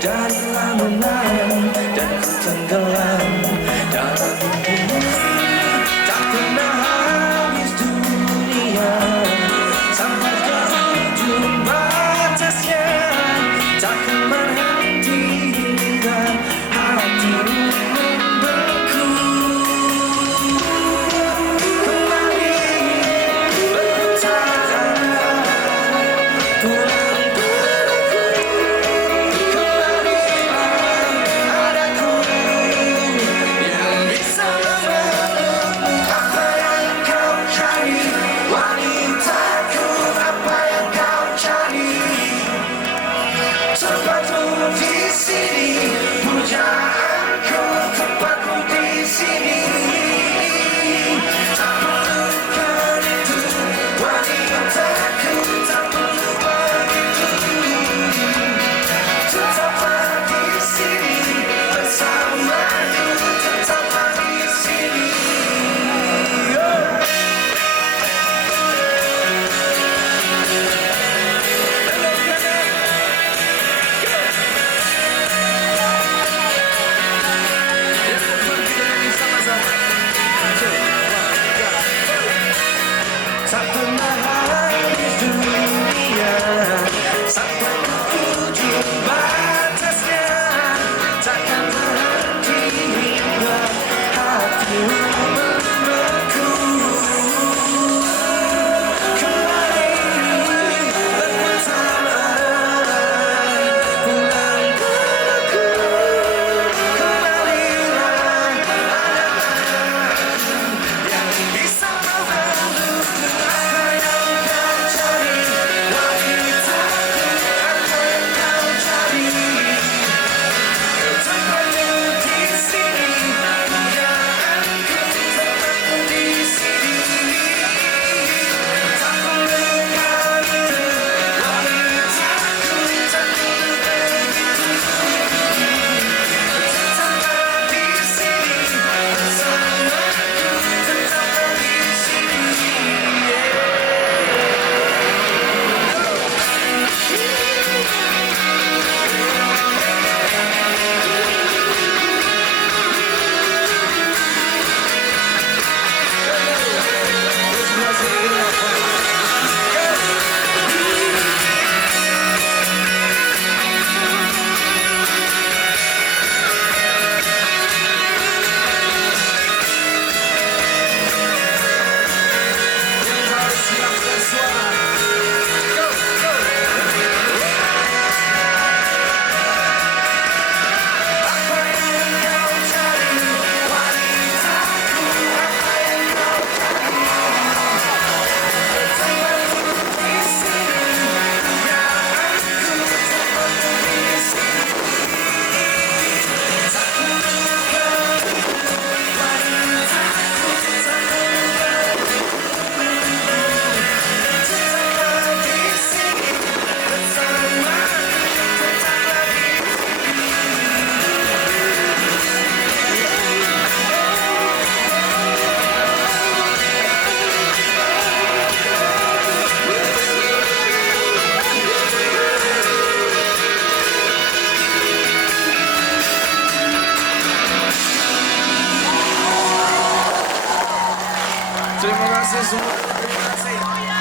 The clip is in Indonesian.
dari lamunan dan ku tenggelam dalam mimpimu. Tak pernah habis dunia sampai ke ujung batasnya, takkan berhenti hingga hatimu membeku. Kembali berputar pulang padaku, kembalilah padaku yang bisa memelukmu. Apa yang kau cari, wanitaku, apa yang kau cari? Tempatmu di sini, pujaanku, tempatmu di sini. Tak perlukan itu, wanitaku, tak perlu begitu. Tetaplah di sini bersamaku, tetaplah di sini. Tak pernah habis dunia sampai ke ujung batasnya, takkan berhenti hingga hatimu membeku. Kembali berputar pulang padaku, kembalilah padaku yang bisa memelukmu. Apa yang kau cari, wanitaku, apa yang kau cari? Tempatmu di sini, pujaanku, tempatmu di sini. Tak perlukan itu, wanitaku, tak perlu begitu. Tetaplah di sini bersamaku, tetaplah di sini. Apa yang kau cari, wanitaku, apa yang kau cari? Tempatmu di sini, pujaanku, tempatmu di sini. Tak perlukan itu, wanitaku, tak perlu begitu. Tetaplah di sini bersamaku, tetaplah di Terima kasih semua. Terima kasih.